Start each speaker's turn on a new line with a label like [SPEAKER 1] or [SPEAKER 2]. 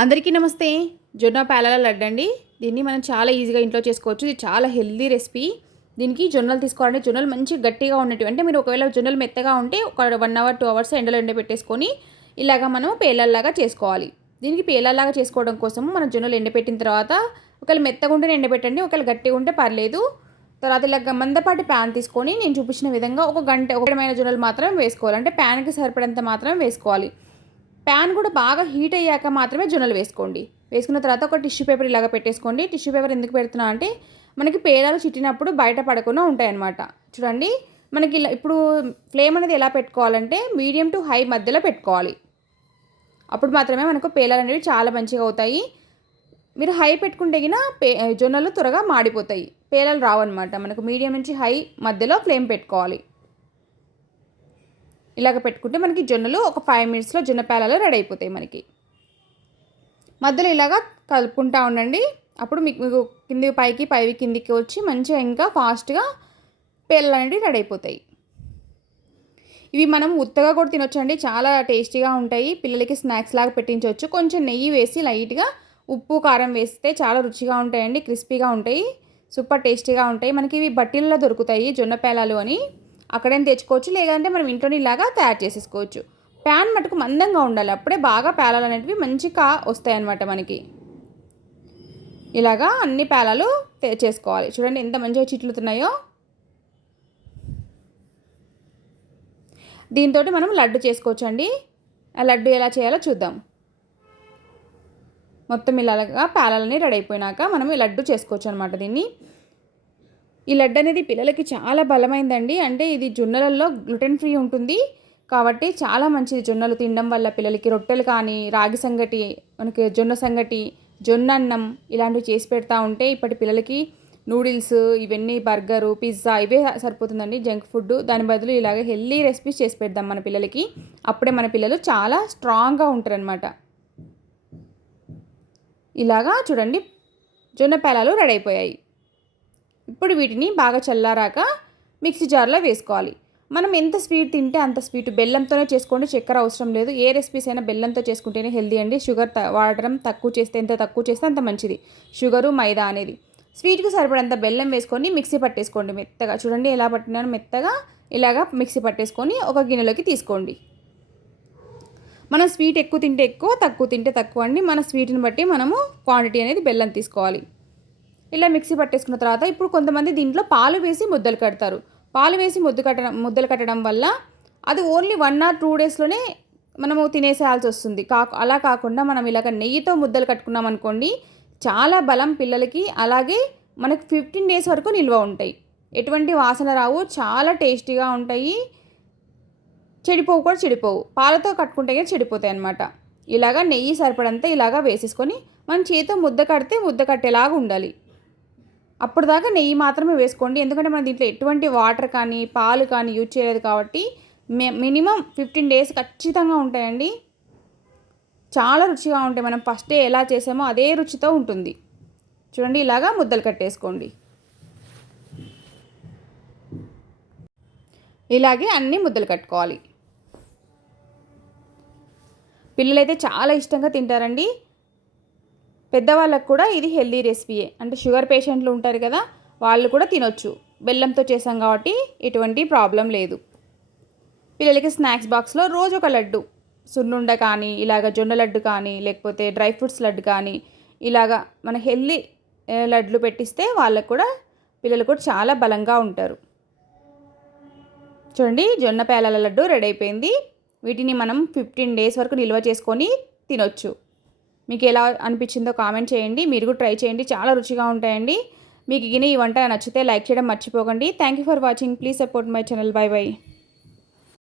[SPEAKER 1] అందరికీ నమస్తే. జొన్న పేలాల లడ్డు అండి. దీన్ని మనం చాలా ఈజీగా ఇంట్లో చేసుకోవచ్చు. ఇది చాలా హెల్దీ రెసిపీ. దీనికి జొన్నలు తీసుకోవాలంటే జొన్నలు మంచి గట్టిగా ఉన్నట్టు అంటే మీరు ఒకవేళ జొన్నలు మెత్తగా ఉంటే ఒక వన్ అవర్ టూ అవర్స్ ఎండలో ఎండబెట్టేసుకొని ఇలాగ మనం పేలల్లాగా చేసుకోవాలి. దీనికి పేలల్లాగా చేసుకోవడం కోసం మనం జొన్నలు ఎండబెట్టిన తర్వాత ఒకవేళ మెత్తగా ఉంటే ఎండబెట్టండి ఒకవేళ గట్టిగా ఉంటే పర్లేదు. తర్వాత ఇలాగ మందపాటి ప్యాన్ తీసుకొని నేను చూపించిన విధంగా ఒక గంట ఒకటమైన జొన్నలు మాత్రం వేసుకోవాలి. అంటే ప్యాన్కి సరిపడంత మాత్రం వేసుకోవాలి. ప్యాన్ కూడా బాగా హీట్ అయ్యాక మాత్రమే జొన్నలు వేసుకోండి. వేసుకున్న తర్వాత ఒక టిష్యూ పేపర్ ఇలాగ పెట్టేసుకోండి. టిష్యూ పేపర్ ఎందుకు పెడుతున్నా అంటే మనకి పేలాలు చిట్టినప్పుడు బయట పడకుండా ఉంటాయన్నమాట. చూడండి మనకి ఇలా ఇప్పుడు ఫ్లేమ్ అనేది ఎలా పెట్టుకోవాలంటే మీడియం టు హై మధ్యలో పెట్టుకోవాలి. అప్పుడు మాత్రమే మనకు పేలాలు అనేవి చాలా మంచిగా అవుతాయి. మీరు హై పెట్టుకుంటే గిన పే జొన్నలు త్వరగా మాడిపోతాయి. పేలాలు రావన్నమాట. మనకు మీడియం నుంచి హై మధ్యలో ఫ్లేమ్ పెట్టుకోవాలి. ఇలాగ పెట్టుకుంటే మనకి జొన్నలు ఒక ఫైవ్ మినిట్స్లో జొన్న పేలాలు రెడీ అయిపోతాయి మనకి. మధ్యలో ఇలాగ కలుపుకుంటా ఉండండి. అప్పుడు మీకు మీకు కింది పైకి పైవి కిందికి వచ్చి మంచిగా ఇంకా ఫాస్ట్గా పేలలు అనేవి రెడీ అయిపోతాయి. ఇవి మనం ఉత్తగా కూడా తినొచ్చండి. చాలా టేస్టీగా ఉంటాయి. పిల్లలకి స్నాక్స్ లాగా పెట్టించవచ్చు. కొంచెం నెయ్యి వేసి లైట్గా ఉప్పు కారం వేస్తే చాలా రుచిగా ఉంటాయండి. క్రిస్పీగా ఉంటాయి. సూపర్ టేస్టీగా ఉంటాయి. మనకి ఇవి బట్టీలలో దొరుకుతాయి జొన్న పేలాలు అని. అక్కడేం తెచ్చుకోవచ్చు లేదంటే మనం ఇంట్లోనే ఇలాగా తయారు చేసేసుకోవచ్చు. ప్యాన్ మటుకు మందంగా ఉండాలి అప్పుడే బాగా పేలాలు అనేటివి మంచిగా వస్తాయన్నమాట మనకి. ఇలాగా అన్ని పేలాలు చేసుకోవాలి. చూడండి ఎంత మంచిగా చిట్లుతున్నాయో. దీంతో మనం లడ్డు చేసుకోవచ్చండి. ఆ లడ్డు ఎలా చేయాలో చూద్దాం. మొత్తం ఇలాగా పేలాలని రెడీ అయిపోయినాక మనం ఈ లడ్డు చేసుకోవచ్చు అనమాట దీన్ని. ఈ లడ్డు అనేది పిల్లలకి చాలా బలమైందండి. అంటే ఇది జొన్నలలో గ్లూటెన్ ఫ్రీ ఉంటుంది. కాబట్టి చాలా మంచిది జొన్నలు తినడం వల్ల పిల్లలకి రొట్టెలు కానీ రాగి సంగటి మనకి జొన్న సంగటి జొన్న అన్నం ఇలాంటివి చేసి పెడతా ఉంటే ఇప్పటి పిల్లలకి నూడిల్స్ ఇవన్నీ బర్గరు పిజ్జా ఇవే సరిపోతుందండి జంక్ ఫుడ్ దాని బదులు ఇలాగ హెల్దీ రెసిపీస్ చేసి పెడదాం మన పిల్లలకి. అప్పుడే మన పిల్లలు చాలా స్ట్రాంగ్గా ఉంటారనమాట ఇలాగా చూడండి జొన్న పేలాలు రెడీ అయిపోయాయి. ఇప్పుడు వీటిని బాగా చల్లారాక మిక్సీ జార్లో వేసుకోవాలి. మనం ఎంత స్వీట్ తింటే అంత స్వీట్. బెల్లంతోనే చేసుకోండి చక్కెర అవసరం లేదు. ఏ రెసిపీస్ అయినా బెల్లంతో చేసుకుంటేనే హెల్దీ అండి. షుగర్ వాడడం తక్కువ చేస్తే ఎంత తక్కువ చేస్తే అంత మంచిది. షుగరు మైదా అనేది. స్వీట్కి సరిపడంత బెల్లం వేసుకొని మిక్సీ పట్టేసుకోండి మెత్తగా. చూడండి ఎలా పట్టినాను మెత్తగా ఇలాగా మిక్సీ పట్టేసుకొని ఒక గిన్నెలోకి తీసుకోండి. మనం స్వీట్ ఎక్కువ తింటే ఎక్కువ తక్కువ తింటే తక్కువ అండి. మన స్వీట్ని బట్టి మనము క్వాంటిటీ అనేది బెల్లం తీసుకోవాలి. ఇలా మిక్సీ పట్టేసుకున్న తర్వాత ఇప్పుడు కొంతమంది దీంట్లో పాలు వేసి ముద్దలు కడతారు. పాలు వేసి ముద్దు కట్టడం ముద్దలు కట్టడం వల్ల అది ఓన్లీ వన్ ఆర్ టూ డేస్లోనే మనము తినేసేయాల్సి వస్తుంది. కా అలా కాకుండా మనం ఇలాగ నెయ్యితో ముద్దలు కట్టుకున్నాం అనుకోండి చాలా బలం పిల్లలకి అలాగే మనకు ఫిఫ్టీన్ డేస్ వరకు నిల్వ ఉంటాయి. ఎటువంటి వాసన రావు చాలా టేస్టీగా ఉంటాయి. చెడిపోవు కూడా చెడిపోవు. పాలతో కట్టుకుంటే చెడిపోతాయి అనమాట ఇలాగా నెయ్యి సరిపడంతా ఇలాగా వేసేసుకొని మన చేతితో ముద్ద కడితే ముద్ద కట్టేలాగా ఉండాలి. అప్పుడు దాకా నెయ్యి మాత్రమే వేసుకోండి. ఎందుకంటే మన దీంట్లో ఎటువంటి వాటర్ కానీ పాలు కానీ యూజ్ చేయలేదు కాబట్టి మినిమం ఫిఫ్టీన్ డేస్ ఖచ్చితంగా ఉంటాయండి. చాలా రుచిగా ఉంటాయి. మనం ఫస్టే ఎలా చేసామో అదే రుచితో ఉంటుంది. చూడండి ఇలాగా ముద్దలు కట్టేసుకోండి. ఇలాగే అన్ని ముద్దలు కట్టుకోవాలి. పిల్లలైతే చాలా ఇష్టంగా తింటారండి. పెద్దవాళ్ళకు కూడా ఇది హెల్దీ రెసిపీయే. అంటే షుగర్ పేషెంట్లు ఉంటారు కదా వాళ్ళు కూడా తినొచ్చు. బెల్లంతో చేసాం కాబట్టి ఎటువంటి ప్రాబ్లం లేదు. పిల్లలకి స్నాక్స్ బాక్స్లో రోజు ఒక లడ్డు. సున్నుండ కానీ ఇలాగ జొన్న లడ్డు కానీ లేకపోతే డ్రై ఫ్రూట్స్ లడ్డు కానీ ఇలాగ మన హెల్దీ లడ్లు పెట్టిస్తే వాళ్ళకు కూడా పిల్లలు కూడా చాలా బలంగా ఉంటారు. చూడండి జొన్న పేలాల లడ్డు రెడీ అయిపోయింది. వీటిని మనం ఫిఫ్టీన్ డేస్ వరకు నిల్వ చేసుకొని తినొచ్చు. మీకు ఎలా అనిపించిందో కామెంట్ చేయండి. మీరు కూడా ట్రై చేయండి. చాలా రుచిగా ఉంటాయండి. మీకు గిని ఈ వంట నచ్చితే లైక్ చేయడం మర్చిపోకండి. Thank you for watching please support my channel bye bye